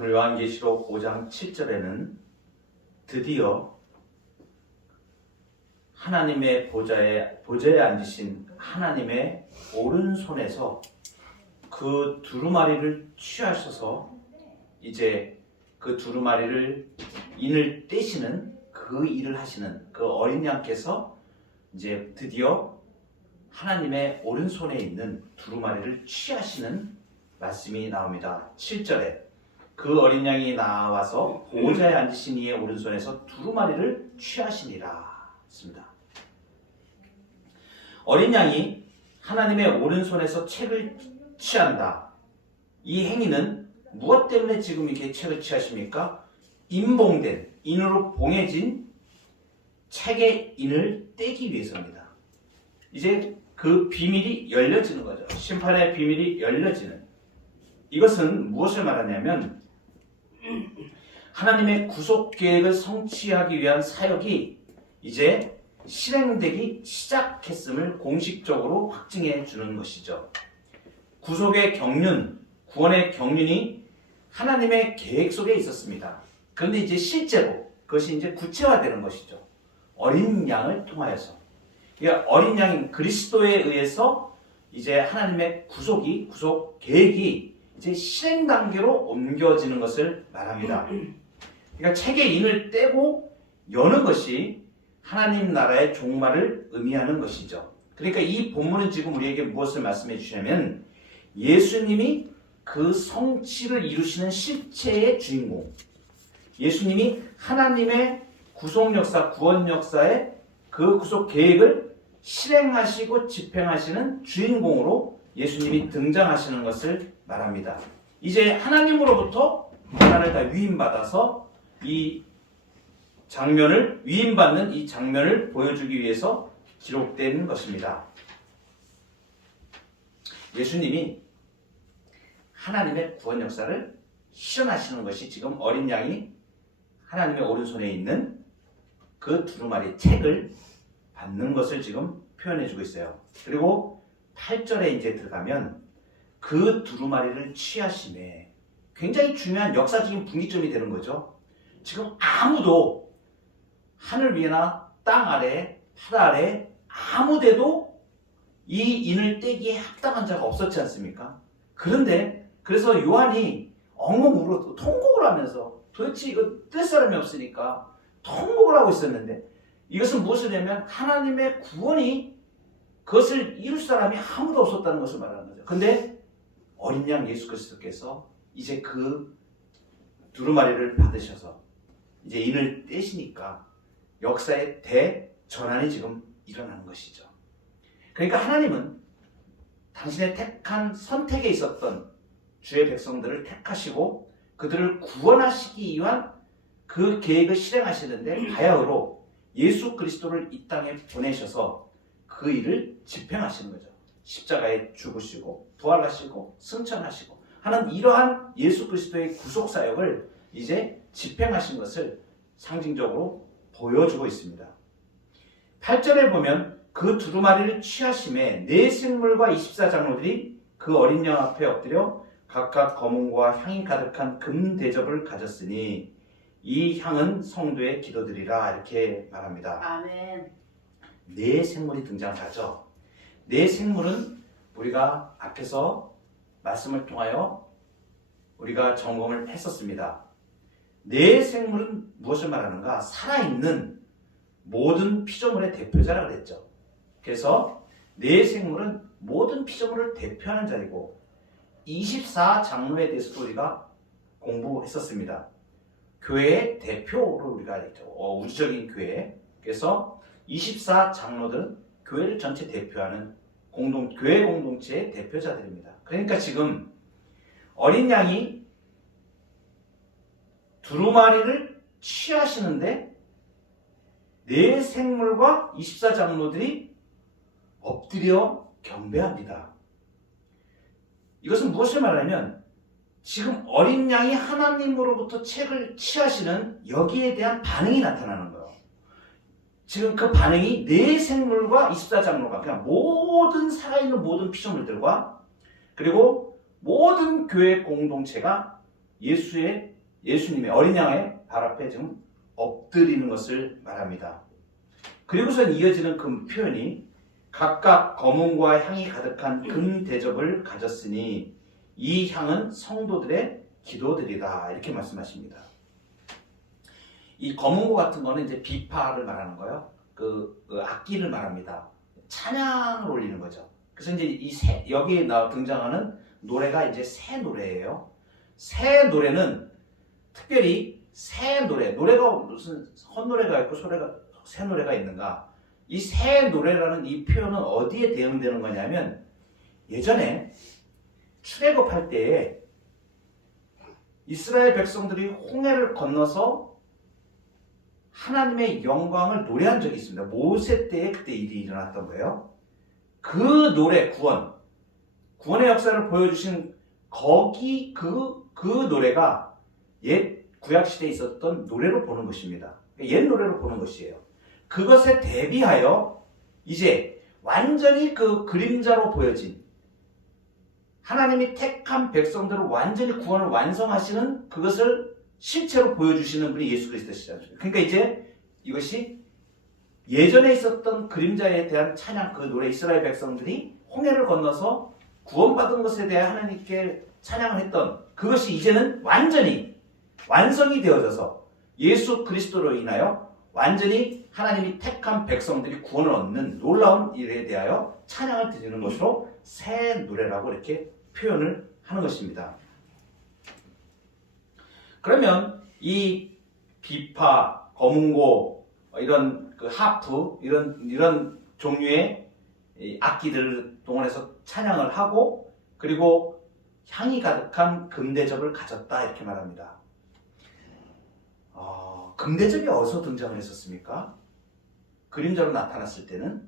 오늘 요한계시록 5장 7절에는 드디어 하나님의 보좌에 앉으신 하나님의 오른손에서 그 두루마리를 취하셔서 이제 그 두루마리를 인을 떼시는 그 일을 하시는 그 어린 양께서 이제 드디어 하나님의 오른손에 있는 두루마리를 취하시는 말씀이 나옵니다. 7절에 그 어린 양이 나와서 보좌에 앉으신 이의 오른손에서 두루마리를 취하시니라 했습니다. 어린 양이 하나님의 오른손에서 책을 취한다. 이 행위는 무엇 때문에 지금 이렇게 책을 취하십니까? 인봉된, 인으로 봉해진 책의 인을 떼기 위해서입니다. 이제 그 비밀이 열려지는 거죠. 심판의 비밀이 열려지는. 이것은 무엇을 말하냐면 하나님의 구속 계획을 성취하기 위한 사역이 이제 실행되기 시작했음을 공식적으로 확증해 주는 것이죠. 구속의 경륜, 구원의 경륜이 하나님의 계획 속에 있었습니다. 그런데 이제 실제로 그것이 이제 구체화되는 것이죠. 어린 양을 통하여서. 그러니까 어린 양인 그리스도에 의해서 이제 하나님의 구속 계획이 이제 실행 단계로 옮겨지는 것을 말합니다. 그러니까 책의 인을 떼고 여는 것이 하나님 나라의 종말을 의미하는 것이죠. 그러니까 이 본문은 지금 우리에게 무엇을 말씀해 주시냐면 예수님이 그 성취를 이루시는 실체의 주인공, 예수님이 하나님의 구속 역사, 구원 역사의 그 구속 계획을 실행하시고 집행하시는 주인공으로 예수님이 등장하시는 것을 말합니다. 이제 하나님으로부터 하나를 다 위임받아서 이 장면을, 위임받는 이 장면을 보여주기 위해서 기록된 것입니다. 예수님이 하나님의 구원 역사를 실현하시는 것이 지금 어린 양이 하나님의 오른손에 있는 그 두루마리 책을 받는 것을 지금 표현해주고 있어요. 그리고 8절에 이제 들어가면 그 두루마리를 취하심에 굉장히 중요한 역사적인 분기점이 되는 거죠. 지금 아무도 하늘 위나 땅 아래, 바다 아래 아무데도 이 인을 떼기에 합당한 자가 없었지 않습니까? 그런데 그래서 요한이 엉엉 울어 통곡을 하면서 도대체 이거 뗄 사람이 없으니까 통곡을 하고 있었는데 이것은 무엇이냐면 하나님의 구원이 그것을 이룰 사람이 아무도 없었다는 것을 말하는 거죠. 근데 어린 양 예수 그리스도께서 이제 그 두루마리를 받으셔서 이제 인을 떼시니까 역사의 대전환이 지금 일어나는 것이죠. 그러니까 하나님은 당신의 택한 선택에 있었던 주의 백성들을 택하시고 그들을 구원하시기 위한 그 계획을 실행하시는데 바야흐로 예수 그리스도를 이 땅에 보내셔서 그 일을 집행하시는 거죠. 십자가에 죽으시고 부활하시고 승천하시고 하는 이러한 예수 그리스도의 구속사역을 이제 집행하신 것을 상징적으로 보여주고 있습니다. 8절에 보면 그 두루마리를 취하심에 네 생물과 24장로들이 그 어린 양 앞에 엎드려 각각 검은과 향이 가득한 금 대접을 가졌으니 이 향은 성도의 기도들이라 이렇게 말합니다. 아멘. 네 생물이 등장하죠. 네 생물은 우리가 앞에서 말씀을 통하여 우리가 점검을 했었습니다. 네 생물은 무엇을 말하는가? 살아있는 모든 피조물의 대표자라 그랬죠. 그래서 네 생물은 모든 피조물을 대표하는 자리고 24장로에 대해서도 우리가 공부했었습니다. 교회의 대표로 우리가 알죠. 우주적인 교회. 그래서 24장로들은 교회를 전체 대표하는 교회 공동체의 대표자들입니다. 그러니까 지금 어린 양이 두루마리를 취하시는데 네 생물과 24장로들이 엎드려 경배합니다. 이것은 무엇을 말하냐면 지금 어린 양이 하나님으로부터 책을 취하시는 여기에 대한 반응이 나타나는 거예요. 지금 그 반응이 네 생물과 24장로가 그냥 모든 살아있는 모든 피조물들과 그리고 모든 교회 공동체가 예수님의 어린 양의 발 앞에 지금 엎드리는 것을 말합니다. 그리고선 이어지는 그 표현이 각각 검은과 향이 가득한 금 대접을 가졌으니 이 향은 성도들의 기도들이다, 이렇게 말씀하십니다. 이 검은고 같은 거는 이제 비파를 말하는 거예요. 그 악기를 말합니다. 찬양을 올리는 거죠. 그래서 이제 여기에 등장하는 노래가 이제 새 노래예요. 새 노래는 특별히 새 노래가 무슨 헛노래가 있고 새 노래가 있는가? 이 새 노래라는 이 표현은 어디에 대응되는 거냐면, 예전에 출애굽할 때에 이스라엘 백성들이 홍해를 건너서 하나님의 영광을 노래한 적이 있습니다. 모세 때에 그때 일이 일어났던 거예요. 그 노래, 구원의 역사를 보여주신 거기 그 노래가 옛 구약시대에 있었던 노래로 보는 것입니다. 옛 노래로 보는 것이에요. 그것에 대비하여 이제 완전히 그 그림자로 보여진 하나님이 택한 백성들을 완전히 구원을 완성하시는 그것을 실체로 보여주시는 분이 예수 그리스도시잖아요. 그러니까 이제 이것이 예전에 있었던 그림자에 대한 찬양, 그 노래, 이스라엘 백성들이 홍해를 건너서 구원받은 것에 대해 하나님께 찬양을 했던 그것이 이제는 완전히 완성이 되어져서 예수 그리스도로 인하여 완전히 하나님이 택한 백성들이 구원을 얻는 놀라운 일에 대하여 찬양을 드리는 것으로 새 노래라고 이렇게 표현을 하는 것입니다. 그러면 이 비파, 검은고, 이런 그 하프, 이런 종류의 악기들을 동원해서 찬양을 하고, 그리고 향이 가득한 금대접을 가졌다, 이렇게 말합니다. 금대접이 어디서 등장을 했었습니까? 그림자로 나타났을 때는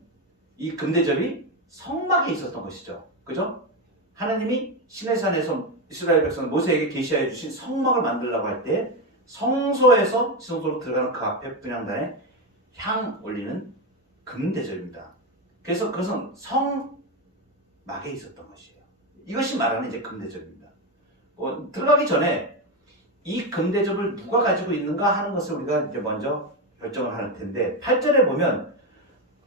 이 금대접이 성막에 있었던 것이죠. 그죠? 하나님이 시내산에서 이스라엘 백성 모세에게 계시하여 주신 성막을 만들려고 할 때 성소에서 지성소로 들어가는 그 앞에 분향단에 향 올리는 금대접입니다. 그래서 그것은 성막에 있었던 것이에요. 이것이 말하는 이제 금대접입니다. 들어가기 전에 이 금대접을 누가 가지고 있는가 하는 것을 우리가 이제 먼저 결정을 할 텐데, 8절에 보면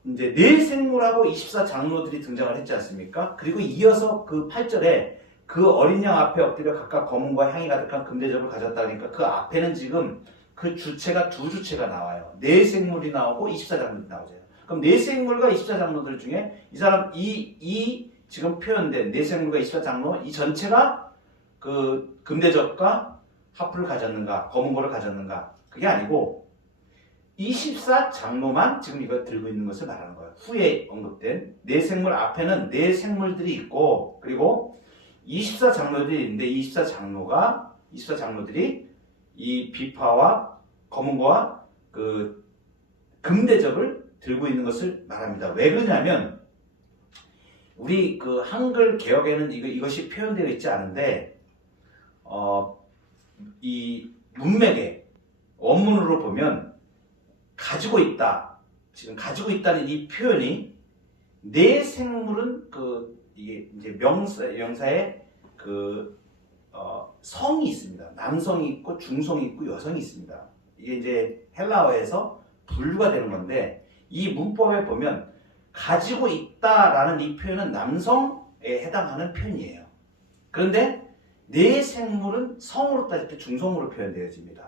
이제 네 생물하고 24장로들이 등장을 했지 않습니까? 그리고 이어서 그 8절에 그 어린 양 앞에 엎드려 각각 검은과 향이 가득한 금대접을 가졌다 그러니까 그 앞에는 지금 그 주체가 두 주체가 나와요. 네 생물이 나오고 24장로들이 나오죠. 그럼 네 생물과 24장로들 중에 이 사람 이 지금 표현된 네 생물과 24장로 이 전체가 그 금대접과 하프를 가졌는가, 검은고를 가졌는가, 그게 아니고 24장로만 지금 이걸 들고 있는 것을 말하는 거예요. 후에 언급된 네 생물 앞에는 네 생물들이 있고, 그리고 24장로들이 있는데 24장로들이 이 비파와 검은고와 그 금대접을 들고 있는 것을 말합니다. 왜 그러냐면 우리 그 한글 개역에는 이것이 표현되어 있지 않은데 이 문맥에 원문으로 보면 가지고 있다, 지금 가지고 있다는 이 표현이 네 생물은 이게 이제 명사에 성이 있습니다. 남성이 있고 중성이 있고 여성이 있습니다. 이게 이제 헬라어에서 분류가 되는 건데 이 문법에 보면 가지고 있다라는 이 표현은 남성에 해당하는 표현이에요. 그런데 네 생물은 성으로 따질 때 중성으로 표현되어집니다.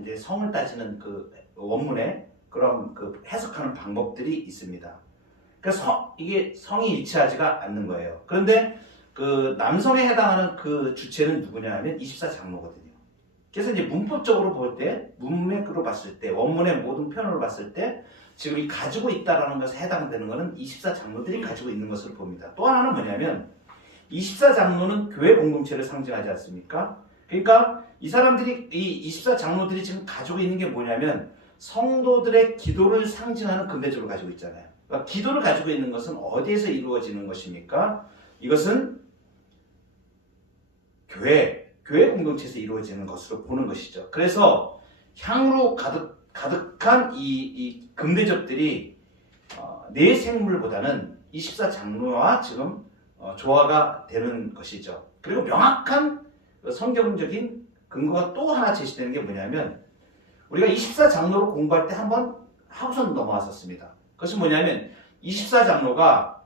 이제 성을 따지는 그 원문에 그런 그 해석하는 방법들이 있습니다. 그래서 이게 성이 일치하지가 않는 거예요. 그런데 그 남성에 해당하는 그 주체는 누구냐 하면 24장로거든요. 그래서 이제 문법적으로 볼 때, 문맥으로 봤을 때, 원문의 모든 표현으로 봤을 때 지금 이 가지고 있다라는 것에 해당되는 것은 24장로들이 가지고 있는 것으로 봅니다. 또 하나는 뭐냐면 24장로는 교회 공동체를 상징하지 않습니까? 그러니까 이 사람들이, 이 24장로들이 지금 가지고 있는 게 뭐냐면 성도들의 기도를 상징하는 금대접을 가지고 있잖아요. 그러니까 기도를 가지고 있는 것은 어디에서 이루어지는 것입니까? 이것은 교회 공동체에서 이루어지는 것으로 보는 것이죠. 그래서 향으로 가득한 이 금대접들이 네 생물보다는 24장로와 지금 조화가 되는 것이죠. 그리고 명확한 성경적인 근거가 또 하나 제시되는 게 뭐냐면 우리가 24장로를 공부할 때 한번 하고선 넘어왔었습니다. 그것이 뭐냐면 24장로가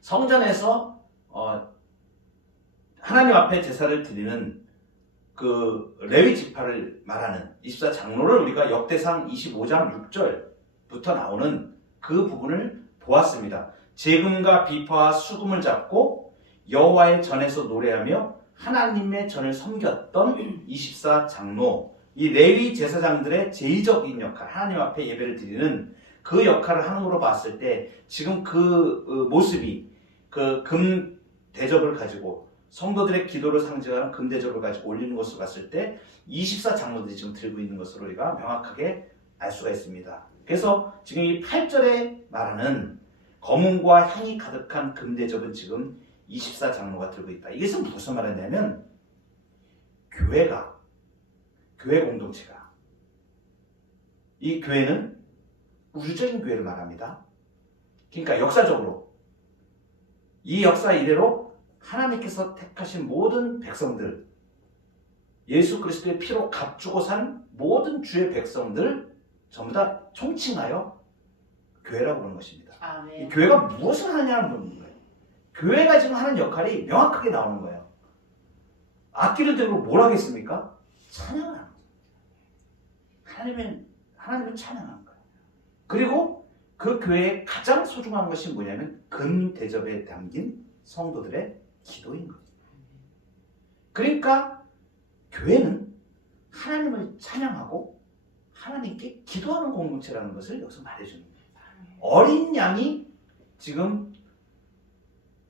성전에서 하나님 앞에 제사를 드리는 그 레위 지파를 말하는 24장로를 우리가 역대상 25장 6절부터 나오는 그 부분을 보았습니다. 재금과 비파와 수금을 잡고 여호와의 전에서 노래하며 하나님의 전을 섬겼던 24장로, 이 레위 제사장들의 제의적인 역할, 하나님 앞에 예배를 드리는 그 역할을 하는 걸로 봤을 때 지금 그 모습이 그 금 대접을 가지고 성도들의 기도를 상징하는 금 대접을 가지고 올리는 것을 봤을 때 24장로들이 지금 들고 있는 것으로 우리가 명확하게 알 수가 있습니다. 그래서 지금 이 8절에 말하는 검은과 향이 가득한 금 대접은 지금 24장로가 들고 있다. 이것은 무슨 말이냐면 교회가, 교회 공동체가, 이 교회는 우주적인 교회를 말합니다. 그러니까 역사적으로 이 역사 이래로 하나님께서 택하신 모든 백성들, 예수 그리스도의 피로 값주고 산 모든 주의 백성들 전부 다 총칭하여 교회라고 부르는 것입니다. 이 교회가 무엇을 하냐는 거예요. 교회가 지금 하는 역할이 명확하게 나오는 거예요. 악기를 들고 뭘 하겠습니까? 찬양을 하는 거예요. 하나님을 찬양하는 거예요. 그리고 그 교회의 가장 소중한 것이 뭐냐면 금 대접에 담긴 성도들의 기도인 거예요. 그러니까 교회는 하나님을 찬양하고 하나님께 기도하는 공동체라는 것을 여기서 말해주는 거예요. 어린 양이 지금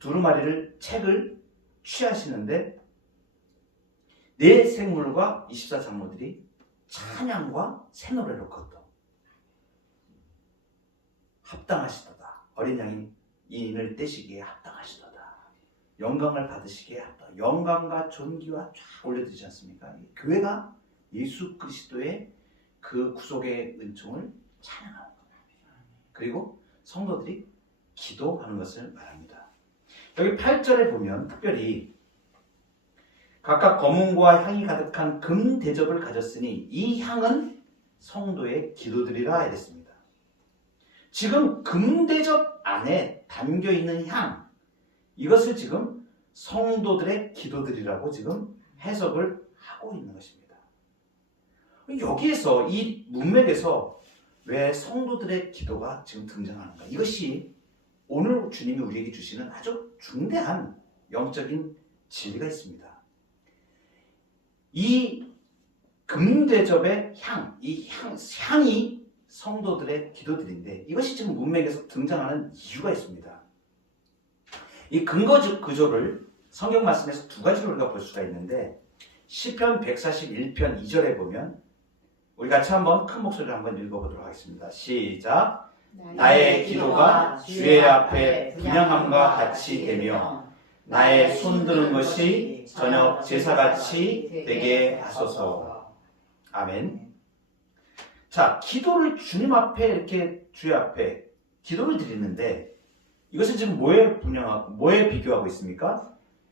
두루마리를 책을 취하시는데 네 생물과 24장로들이 찬양과 새노래로 걷도 합당하시도다. 어린 양이 이 인을 떼시기에 합당하시도다. 영광을 받으시기에 합당. 영광과 존귀와 쫙 올려드리지 않습니까? 교회가 예수 그리스도의 그 구속의 은총을 찬양하는 겁니다. 그리고 성도들이 기도하는 것을 말합니다. 여기 8절에 보면 특별히 각각 검은과 향이 가득한 금 대접을 가졌으니 이 향은 성도의 기도들이라 이랬습니다. 지금 금 대접 안에 담겨있는 향, 이것을 지금 성도들의 기도들이라고 지금 해석을 하고 있는 것입니다. 여기에서 이 문맥에서 왜 성도들의 기도가 지금 등장하는가? 이것이 오늘 주님이 우리에게 주시는 아주 중대한 영적인 진리가 있습니다. 이 금대접의 향, 이 향이 성도들의 기도들인데 이것이 지금 문맥에서 등장하는 이유가 있습니다. 이 근거 구조를 성경 말씀에서 두 가지로 우리가 볼 수가 있는데 시편 141편 2절에 보면 우리 같이 한번 큰 목소리로 한번 읽어보도록 하겠습니다. 시작. 나의 기도가 주의 앞에 분향함과 같이 되며 나의 손드는 것이 저녁 제사같이 되게 하소서. 아멘. 자, 기도를 주님 앞에 이렇게 주의 앞에 기도를 드리는데 이것을 지금 뭐에 비교하고 있습니까?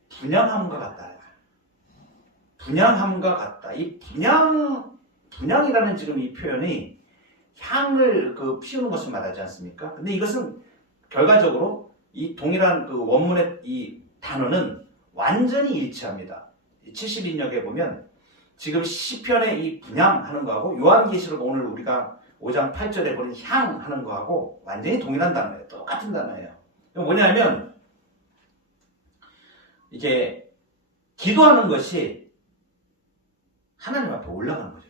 분향함과 같다. 분향함과 같다. 이 분향이라는 지금 이 표현이 향을 피우는 것을 말하지 않습니까? 근데 이것은 결과적으로 이 동일한 그 원문의 이 단어는 완전히 일치합니다. 72역에 보면 지금 시편의 이 분향하는 거하고 요한계시록 오늘 우리가 5장 8절에 보는 향하는 거하고 완전히 동일한 단어예요. 똑같은 단어예요. 뭐냐면 이게 기도하는 것이 하나님 앞에 올라가는 거죠.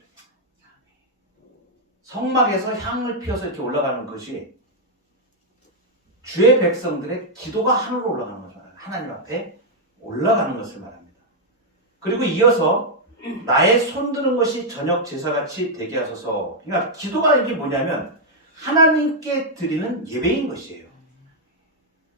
성막에서 향을 피워서 이렇게 올라가는 것이 주의 백성들의 기도가 하늘로 올라가는 거죠. 하나님 앞에 올라가는 것을 말합니다. 그리고 이어서 나의 손드는 것이 저녁 제사같이 되게 하소서. 그러니까 기도가 이게 뭐냐면 하나님께 드리는 예배인 것이에요.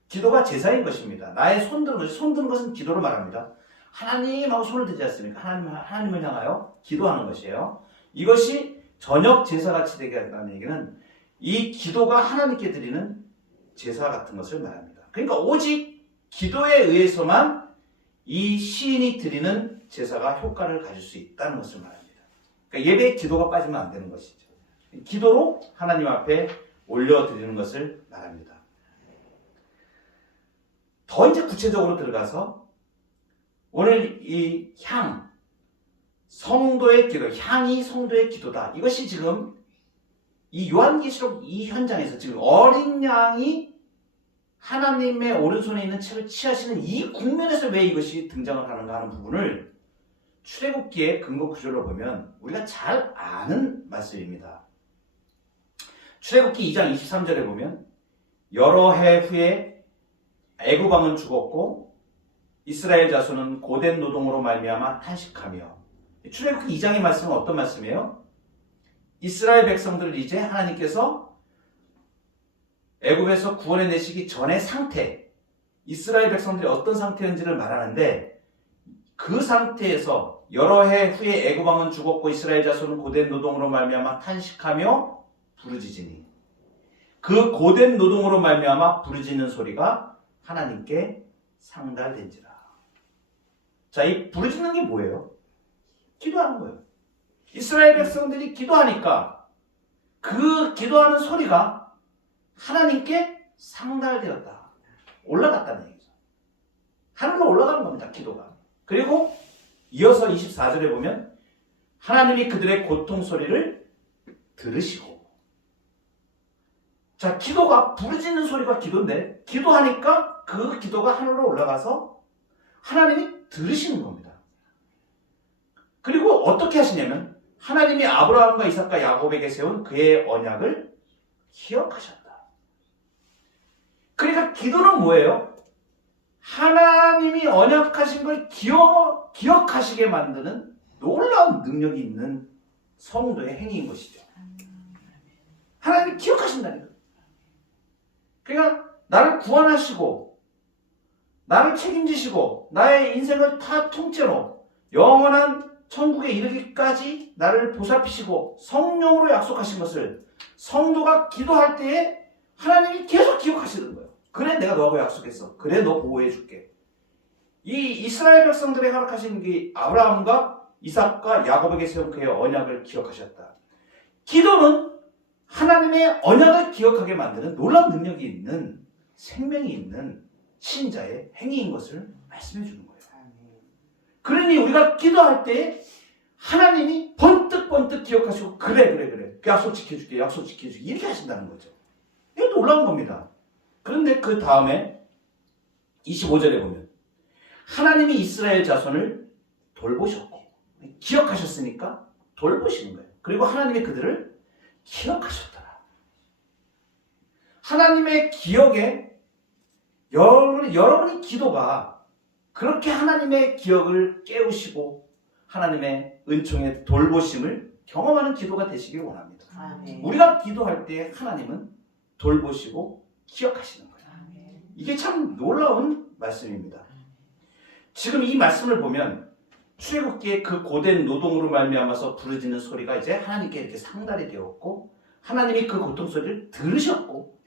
기도가 제사인 것입니다. 나의 손드는 것은 기도로 말합니다. 하나님하고 손을 대지 않습니까? 하나님을 향하여 기도하는 것이에요. 이것이 저녁 제사같이 되게 한다는 얘기는 이 기도가 하나님께 드리는 제사 같은 것을 말합니다. 그러니까 오직 기도에 의해서만 이 시인이 드리는 제사가 효과를 가질 수 있다는 것을 말합니다. 그러니까 예배에 기도가 빠지면 안 되는 것이죠. 기도로 하나님 앞에 올려드리는 것을 말합니다. 더 이제 구체적으로 들어가서 오늘 이 성도의 기도, 향이 성도의 기도다. 이것이 지금 이 요한계시록 이 현장에서 지금 어린 양이 하나님의 오른손에 있는 책을 취하시는 이 국면에서 왜 이것이 등장을 하는가 하는 부분을 출애굽기의 근거 구절로 보면 우리가 잘 아는 말씀입니다. 출애굽기 2장 23절에 보면 여러 해 후에 애굽 왕은 죽었고 이스라엘 자손은 고된 노동으로 말미암아 탄식하며, 출애굽기 2장의 말씀은 어떤 말씀이에요? 이스라엘 백성들을 이제 하나님께서 애굽에서 구원해 내시기 전의 상태, 이스라엘 백성들이 어떤 상태인지를 말하는데, 그 상태에서 여러 해 후에 애굽 왕은 죽었고 이스라엘 자손은 고된 노동으로 말미암아 탄식하며 부르짖으니, 그 고된 노동으로 말미암아 부르짖는 소리가 하나님께 상달된지라. 자, 이 부르짖는 게 뭐예요? 기도하는 거예요. 이스라엘 백성들이 기도하니까 그 기도하는 소리가 하나님께 상달되었다. 올라갔다는 얘기죠. 하늘로 올라가는 겁니다, 기도가. 그리고 이어서 24절에 보면 하나님이 그들의 고통 소리를 들으시고, 자, 기도가, 부르짖는 소리가 기도인데, 기도하니까 그 기도가 하늘로 올라가서 하나님이 들으시는 겁니다. 그리고 어떻게 하시냐면 하나님이 아브라함과 이삭과 야곱에게 세운 그의 언약을 기억하셨다. 그러니까 기도는 뭐예요? 하나님이 언약하신 걸 기억하시게 만드는 놀라운 능력이 있는 성도의 행위인 것이죠. 하나님이 기억하신다니까. 그러니까 나를 구원하시고 나를 책임지시고 나의 인생을 다 통째로 영원한 천국에 이르기까지 나를 보살피시고 성령으로 약속하신 것을 성도가 기도할 때에 하나님이 계속 기억하시는 거예요. 그래, 내가 너하고 약속했어. 그래, 너 보호해 줄게. 이 이스라엘 백성들의 허락하신 그 아브라함과 이삭과 야곱에게 세운 그의 언약을 기억하셨다. 기도는 하나님의 언약을 기억하게 만드는 놀라운 능력이 있는, 생명이 있는 신자의 행위인 것을 말씀해 주는 거예요. 그러니 우리가 기도할 때 하나님이 번뜩번뜩 기억하시고 그래 그 약속 지켜줄게 이렇게 하신다는 거죠. 이게 놀라운 겁니다. 그런데 그 다음에 25절에 보면 하나님이 이스라엘 자손을 돌보셨고, 기억하셨으니까 돌보시는 거예요. 그리고 하나님이 그들을 기억하셨더라. 하나님의 기억에 여러분의 기도가 그렇게 하나님의 기억을 깨우시고 하나님의 은총의 돌보심을 경험하는 기도가 되시길 원합니다. 아멘. 우리가 기도할 때 하나님은 돌보시고 기억하시는 거예요. 아멘. 이게 참 놀라운 말씀입니다. 지금 이 말씀을 보면 출애굽기의 그 고된 노동으로 말미암아서 부르짖는 소리가 이제 하나님께 이렇게 상달이 되었고, 하나님이 그 고통 소리를 들으셨고,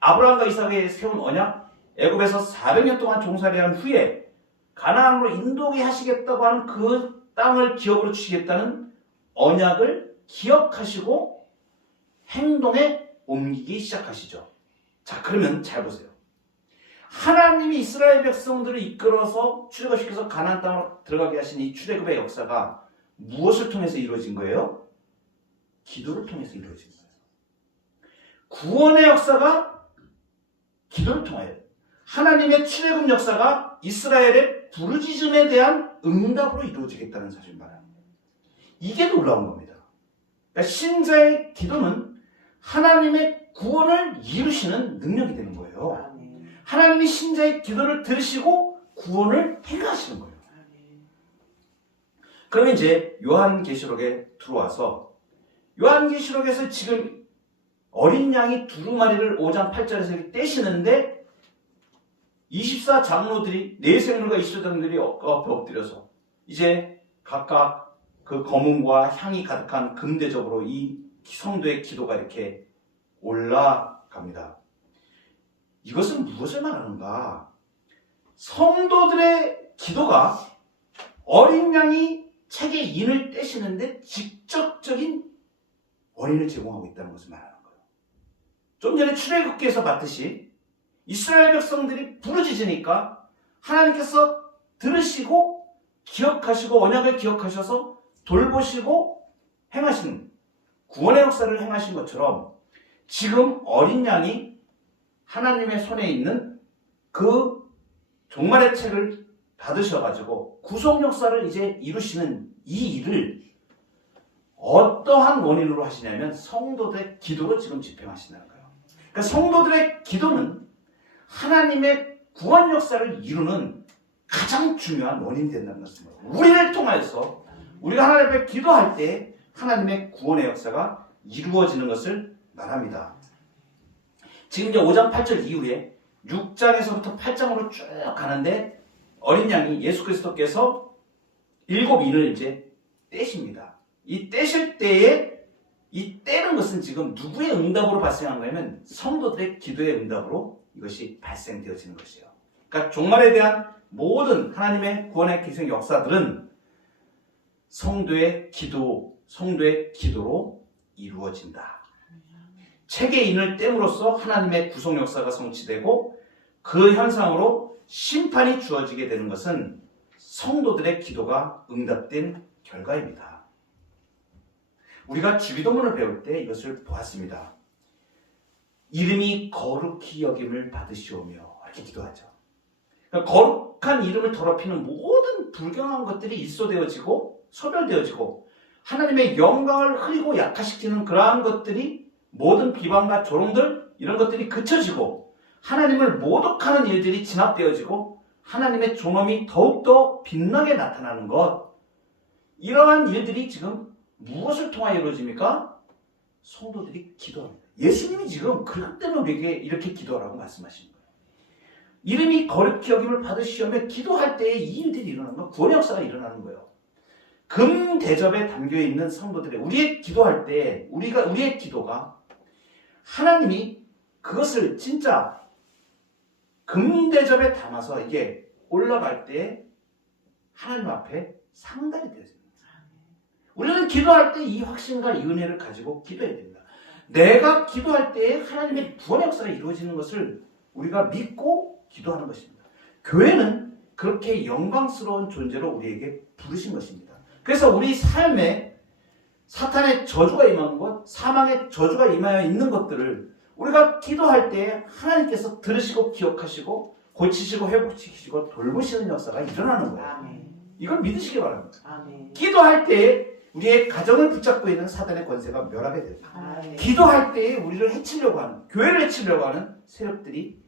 아브라함과 이삭에 세운 언약, 애굽에서 400년 동안 종살이한 후에 가나안으로 인도하게 하시겠다고 하는 그 땅을 기업으로 주시겠다는 언약을 기억하시고 행동에 옮기기 시작하시죠. 자, 그러면 잘 보세요. 하나님이 이스라엘 백성들을 이끌어서 출애굽시켜서 가나안 땅으로 들어가게 하신 이 출애굽의 역사가 무엇을 통해서 이루어진 거예요? 기도를 통해서 이루어진 거예요. 구원의 역사가 기도를 통하여, 하나님의 출애굽 역사가 이스라엘의 부르짖음에 대한 응답으로 이루어지겠다는 사실을 말합니다. 이게 놀라운 겁니다. 그러니까 신자의 기도는 하나님의 구원을 이루시는 능력이 되는 거예요. 하나님이 신자의 기도를 들으시고 구원을 행하시는 거예요. 그러면 이제 요한계시록에 들어와서 요한계시록에서 지금 어린 양이 두루마리를 5장 8절에서 떼시는데 24장로들이, 네 생물과 24장들이 앞에 엎드려서 이제 각각 그 검은과 향이 가득한 금대접으로 이 성도의 기도가 이렇게 올라갑니다. 이것은 무엇을 말하는가? 성도들의 기도가 어린 양이 책의 인을 떼시는데 직접적인 원인을 제공하고 있다는 것을 말하는 거예요. 좀 전에 출애굽기에서 봤듯이 이스라엘 백성들이 부르짖으니까 하나님께서 들으시고 기억하시고 언약을 기억하셔서 돌보시고 행하신 구원의 역사를 행하신 것처럼 지금 어린 양이 하나님의 손에 있는 그 종말의 책을 받으셔가지고 구속 역사를 이제 이루시는 이 일을 어떠한 원인으로 하시냐면 성도들의 기도로 지금 집행하신다는 거예요. 그러니까 성도들의 기도는 하나님의 구원 역사를 이루는 가장 중요한 원인이 된다는 것입니다. 우리를 통하여서 우리가 하나님 앞에 기도할 때 하나님의 구원의 역사가 이루어지는 것을 말합니다. 지금 이제 5장 8절 이후에 6장에서부터 8장으로 쭉 가는데 어린 양이 예수 그리스도께서 7인을 이제 떼십니다. 이 떼실 때에 이 떼는 것은 지금 누구의 응답으로 발생한 거냐면 성도들의 기도의 응답으로 이것이 발생되어지는 것이에요. 그러니까 종말에 대한 모든 하나님의 구원의 기생 역사들은 성도의 기도로 이루어진다. 책의 인을 떼므로써 하나님의 구속 역사가 성취되고 그 현상으로 심판이 주어지게 되는 것은 성도들의 기도가 응답된 결과입니다. 우리가 주기도문을 배울 때 이것을 보았습니다. 이름이 거룩히 여김을 받으시오며 이렇게 기도하죠. 그러니까 거룩한 이름을 더럽히는 모든 불경한 것들이 일소되어지고 소멸되어지고 하나님의 영광을 흐리고 약화시키는 그러한 것들이 모든 비방과 조롱들 이런 것들이 그쳐지고 하나님을 모독하는 일들이 진압되어지고 하나님의 존엄이 더욱더 빛나게 나타나는 것, 이러한 일들이 지금 무엇을 통하여 이루어집니까? 성도들이 기도합니다. 예수님이 지금 그것 때문에 우리에게 이렇게 기도하라고 말씀하신 거예요. 이름이 거룩히 여김을 받으시오며 기도할 때에 이 일들이 일어나는 거예요. 구원의 역사가 일어나는 거예요. 금 대접에 담겨있는 성도들의 우리의 기도할 때 우리의 기도가 하나님이 그것을 진짜 금 대접에 담아서 이게 올라갈 때 하나님 앞에 상달이 되어집니다. 우리는 기도할 때 이 확신과 이 은혜를 가지고 기도해야 됩니다. 내가 기도할 때 하나님의 구원의 역사가 이루어지는 것을 우리가 믿고 기도하는 것입니다. 교회는 그렇게 영광스러운 존재로 우리에게 부르신 것입니다. 그래서 우리 삶에 사탄의 저주가 임하는 것, 사망의 저주가 임하여 있는 것들을 우리가 기도할 때 하나님께서 들으시고 기억하시고 고치시고 회복시키시고 돌보시는 역사가 일어나는 거예요. 아멘. 이걸 믿으시기 바랍니다. 아멘. 기도할 때 우리의 가정을 붙잡고 있는 사단의 권세가 멸하게 됩니다. 아멘. 기도할 때 우리를 해치려고 하는, 교회를 해치려고 하는 세력들이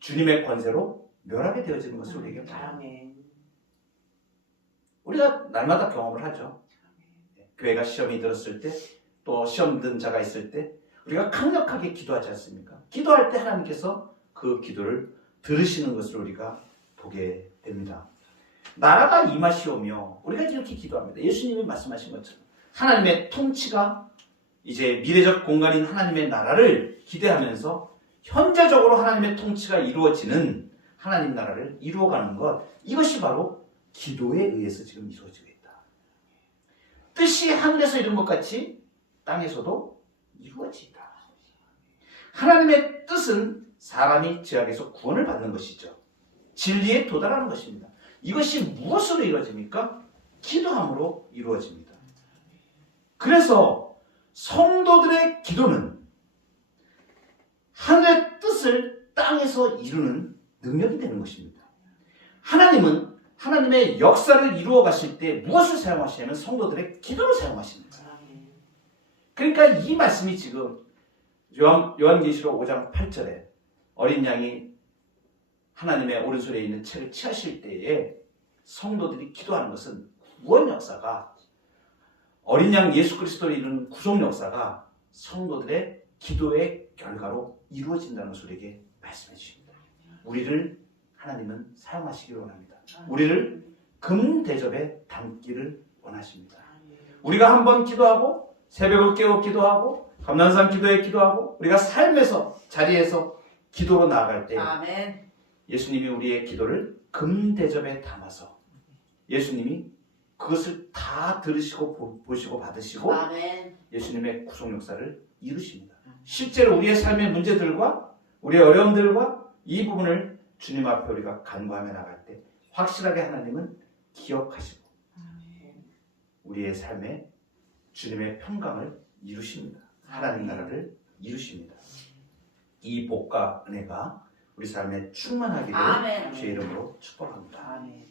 주님의 권세로 멸하게 되어지는 것을 우리에게 바랍니다. 아멘. 우리가 날마다 경험을 하죠. 교회가 시험이 들었을 때, 또 시험 든 자가 있을 때 우리가 강력하게 기도하지 않습니까? 기도할 때 하나님께서 그 기도를 들으시는 것을 우리가 보게 됩니다. 나라가 임하시오며 우리가 이렇게 기도합니다. 예수님이 말씀하신 것처럼 하나님의 통치가 이제 미래적 공간인 하나님의 나라를 기대하면서 현재적으로 하나님의 통치가 이루어지는 하나님 나라를 이루어가는 것, 이것이 바로 기도에 의해서 지금 이루어지고 있다. 뜻이 하늘에서 이룬 것 같이 땅에서도 이루어진다. 하나님의 뜻은 사람이 죄악에서 구원을 받는 것이죠. 진리에 도달하는 것입니다. 이것이 무엇으로 이루어집니까? 기도함으로 이루어집니다. 그래서 성도들의 기도는 하늘의 뜻을 땅에서 이루는 능력이 되는 것입니다. 하나님은 하나님의 역사를 이루어 가실 때 무엇을 사용하시냐면 성도들의 기도를 사용하십니다. 그러니까 이 말씀이 지금 요한계시록 5장 8절에 어린 양이 하나님의 오른손에 있는 책을 취하실 때에 성도들이 기도하는 것은 구원 역사가, 어린 양 예수 그리스도를 이루는 구속 역사가 성도들의 기도의 결과로 이루어진다는 것을 우리에게 말씀해 주십니다. 우리를 하나님은 사용하시기를 원합니다. 우리를 금 대접에 담기를 원하십니다. 우리가 한번 기도하고 새벽을 깨워 기도하고 감난산 기도에 기도하고 우리가 삶에서 자리에서 기도로 나아갈 때 아멘. 예수님이 우리의 기도를 금대접에 담아서 예수님이 그것을 다 들으시고 보시고 받으시고 아멘. 예수님의 구속 역사를 이루십니다. 실제로 우리의 삶의 문제들과 우리의 어려움들과 이 부분을 주님 앞에 우리가 간구하며 나갈 때 확실하게 하나님은 기억하시고 우리의 삶에 주님의 평강을 이루십니다. 하나님 나라를 이루십니다. 이 복과 은혜가 우리 삶에 충만하기를 아멘. 주의 이름으로 축복합니다. 아멘.